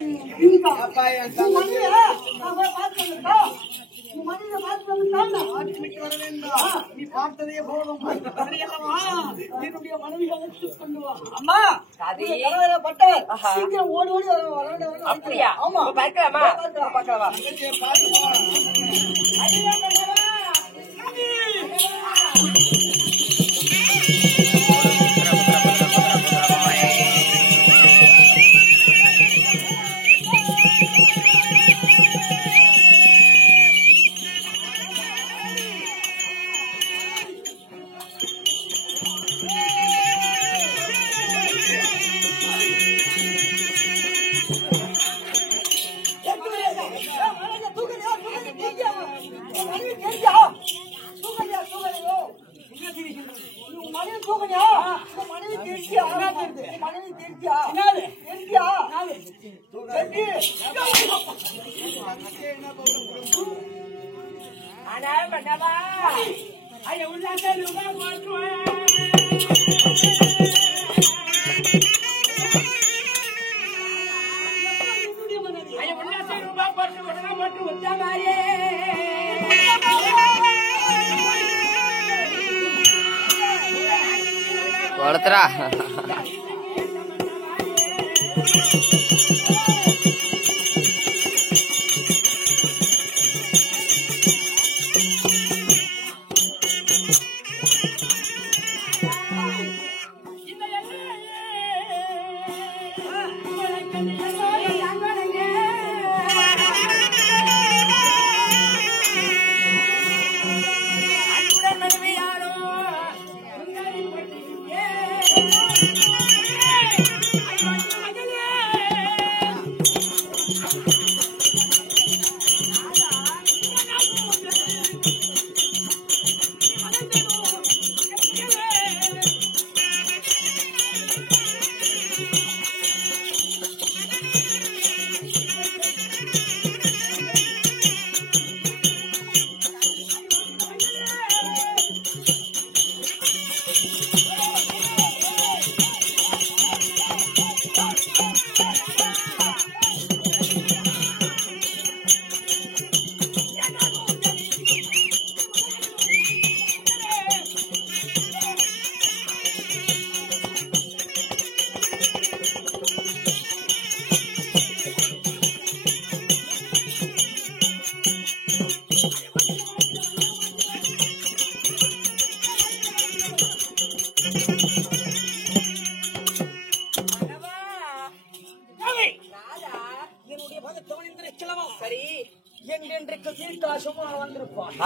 நீ பார்த்ததே போதும். என்னுடைய மனைவி அம்மா சீக்கிரம் ஓடி ஓடி அப்படியா? ஆமா பார்க்கலாமா? பார்க்கலாமா? வளர்த்துறா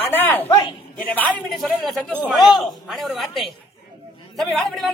ஆனால் என்னை வாழை மீட்டு சொல்ல சந்தோஷமா. ஆனா ஒரு வார்த்தை தம்பி வாழை மீட்டு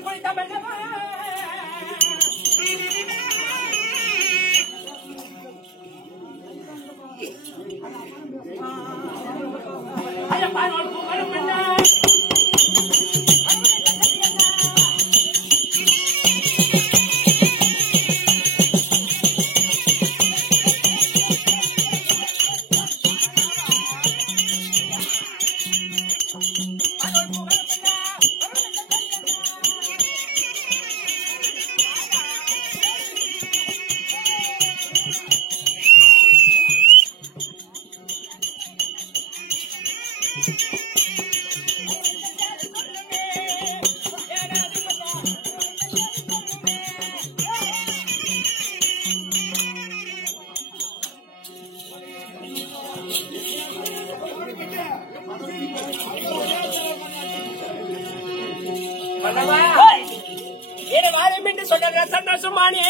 சந்தோஷமானே.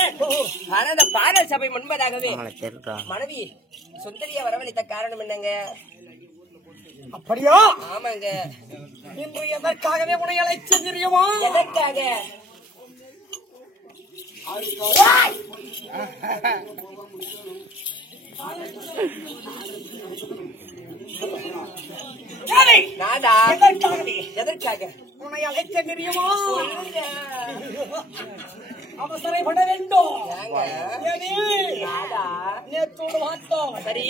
ஆனா அந்த பாடல் சபை முன்பதாகவே மனைவி சுந்தரியா வரவழைத்த காரணம் என்னங்க? அப்படியா? ஆமாங்க. இன்று எதற்காகவே உன்னை அழைச்சு தெரியுமா? எதற்காக? நாடா எதற்காக உன்னை அழைச்ச தெரியுமா? அவசரப்பட வேண்டும். நேற்றோடு பார்த்தோம். சரி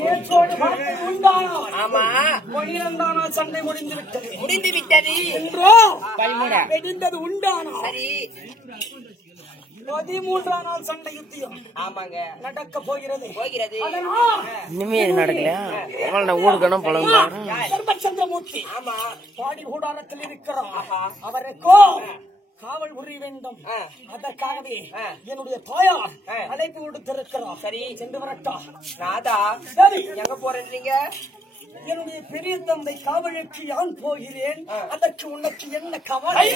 நேற்றோடு பார்த்தது உண்டானோ? ஆமா 12 நாள் சண்டை முடிந்து விட்டது. முடிந்து விட்டது என்றோ வெடிந்தது உண்டானோ? சரி 13 நாள் சண்டை யுத்தியம் ஆமாங்க நடக்க போகிறது. இனிமே நடக்கலையா ஊருக்கணும் சந்திரமூர்த்தி ஆமா பாடி கூடாரத்தில் இருக்கிறோம். அவருக்கோ காவல் புரிய வேண்டும். அதற்காகவே என்னுடைய தாயார் அழைப்பு கொடுத்திருக்கிறோம். சரி சென்று வரட்டா? ராதா சரி எங்க போறீங்க? என்னுடைய பெரிய தந்தை காவலுக்கு யான் போகிறேன். அதற்கு உனக்கு என்ன கவலை?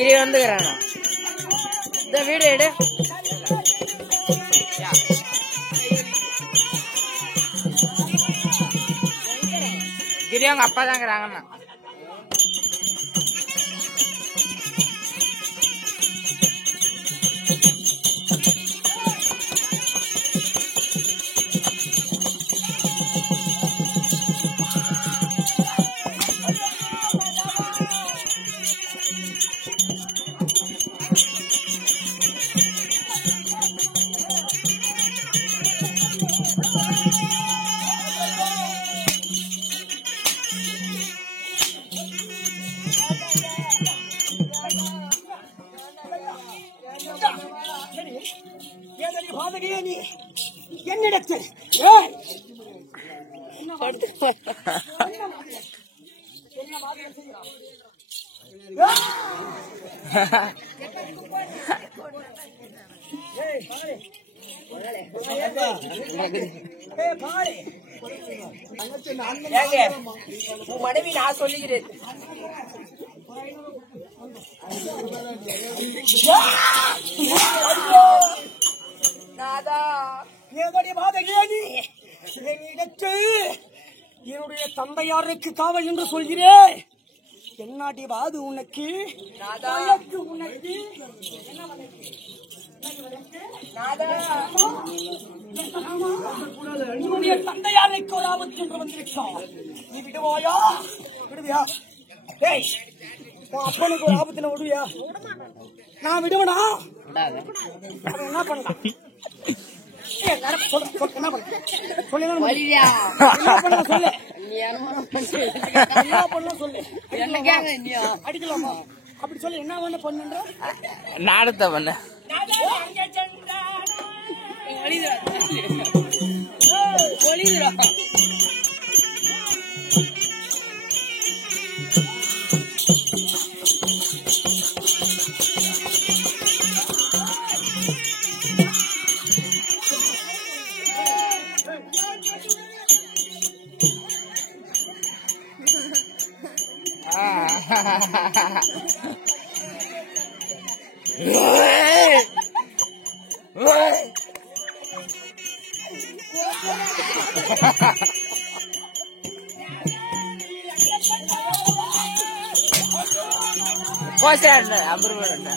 கிரி வந்துக்கிறானா இந்த வீடு எடு கிரி அவங்க அப்பா தாங்கிறாங்கண்ணா என்னிடத்தில் உன் மனைவி நான் சொல்லுகிறேன். என்னுடைய தந்தையாருக்கு காவல் என்று சொல்கிறேன். என்னாடி பாது உனக்கு உனக்கு என்னுடைய தந்தையாருக்கு ஒரு ஆபத்து என்று வந்திருக்கோம். நீ விடுவாயா? விடுவியா? அப்பனுக்கு ஒரு ஆபத்துல விடுவியா? நான் விடுவனா? என்ன பண்ணலாம்? அடிக்கலாமா? அப்படி சொல்லி என்ன பண்ண பண்ணுன்ற நாடத்தை பண்ண போசாண்ட அம்பருவண்ட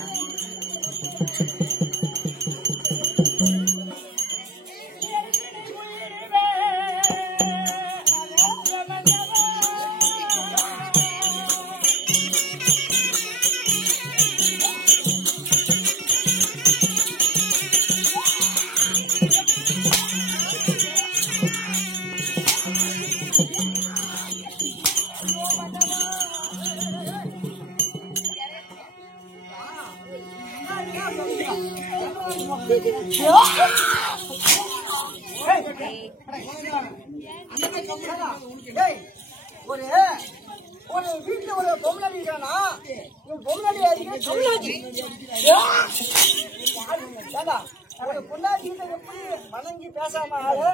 ஒரு வீட்டுல ஒரு பொம்னாடி இருக்கானா பொம்னாடி ஒரு பொண்டாட்டி எப்படி வணங்கி பேசாம ஆளு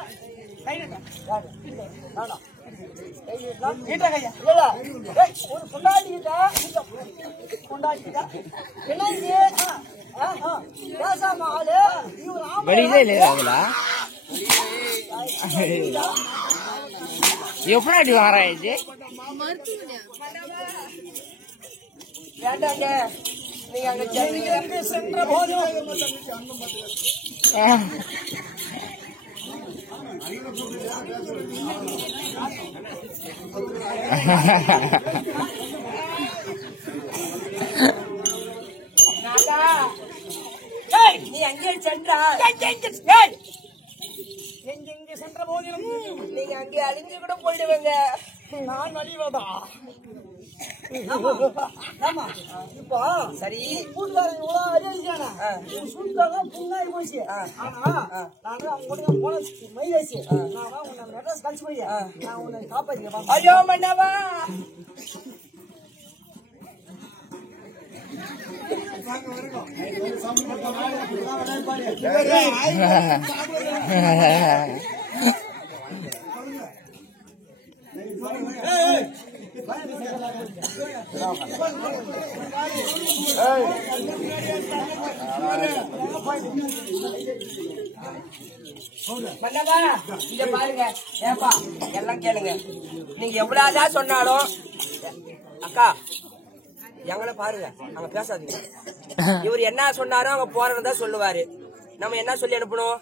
ஒரு பொண்டாட்டி பேசாம ஆளு வெளியிலே இல்லையா எப்படி வராச்சு வேண்டாங்க நீங்க அங்க சென்ற போதும் நீ அங்கே சென்றால் எங்கெங்க சென்ற போதிலும் நீங்க அங்கே அழிஞ்சு கூட போயிடுவேங்க. நான் அழிவதா? ஆமா இப்போ சரி கூட்டுக்காரங்க கூட அழிஞ்சானா சூழ்நிலை புண்ணாடி போச்சு. ஆனா நாங்க அவங்க கூட போன மைலேஜ் நான் உன்னை மெட்ராஸ் கழிச்சு போய் நான் உன்னை காப்பாத்திக்கிறேன். ஐயோ மன்னவா மன்னவா இங்க பாருங்க. ஏப்பா எல்லாம் கேளுங்க. நீங்க எவ்வளவுதான் சொன்னாலும் அக்கா எங்களை பாருங்க, அங்க பேசாதீங்க. இவர் என்ன சொன்னாரோ அங்க போறதான் சொல்லுவாரு. நம்ம என்ன சொல்லி அனுப்பணும்?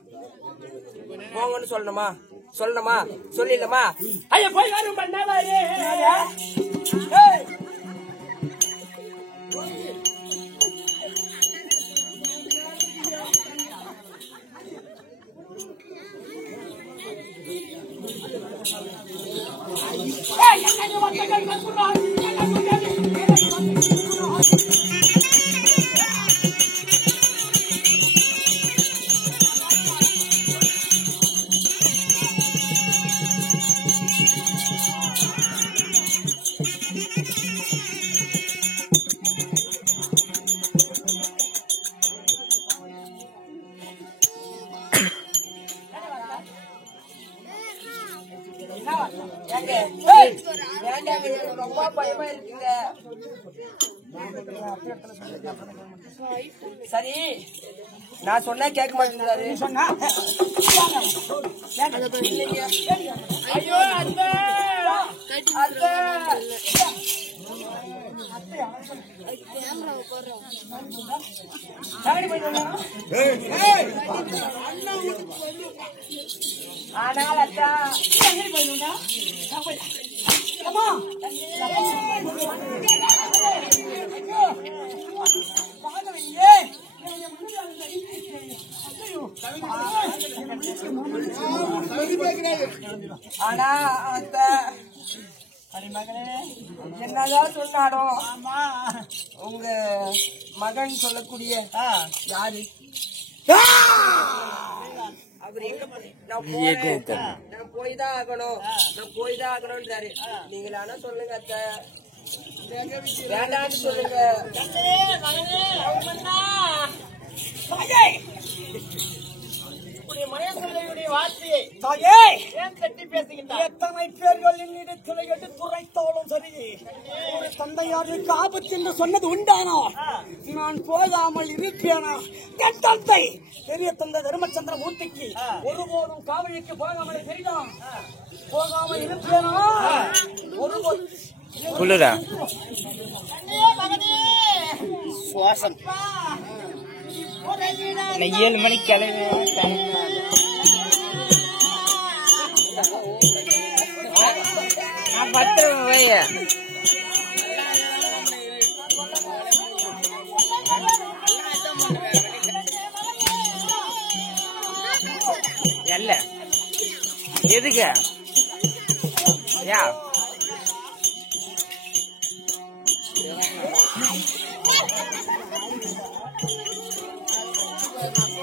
போங்கன்னு சொல்லணுமா? சொல்லிடலாமா? ஐயா போய் வரும் பண்ணாவாரு. ரொம்ப பயமா இருக்குங்க. சரி நான் சொன்னா கேட்க மாட்டேங்கிறாரு. ஐயோ அத்தை அத்தை ஆனால் அத்தா ஆனா அந்த என்னதான் சொன்னாலும் உங்க மகன் சொல்லக்கூடிய யாரு அவர் எங்க நான் போய்தான் ஆகணும்ன்றாரு. நீங்களானா சொல்லுங்க அத்தை, வேண்டான்னு சொல்லுங்க. எத்தனை பேர்கள் என்னிடத்தில் எடுத்து துரைத்தாலும் சரி ஒரு தந்தையாருக்கு ஆபத்து என்று சொன்னது உண்டானோ நான் போகாமல் இருப்பேனா? என் தந்தை பெரிய தந்தை தர்மச்சந்திர மூர்த்திக்கு ஒருபோதும் காவலிக்கு போகாமல் தெரியும். போகாமல் இருப்பேனா? ஒருபோதும் குளிரா சுவாசம் 7 மணிக்கு கிளம்பி 10 வைய இல்ல எதுக்கு யா நான்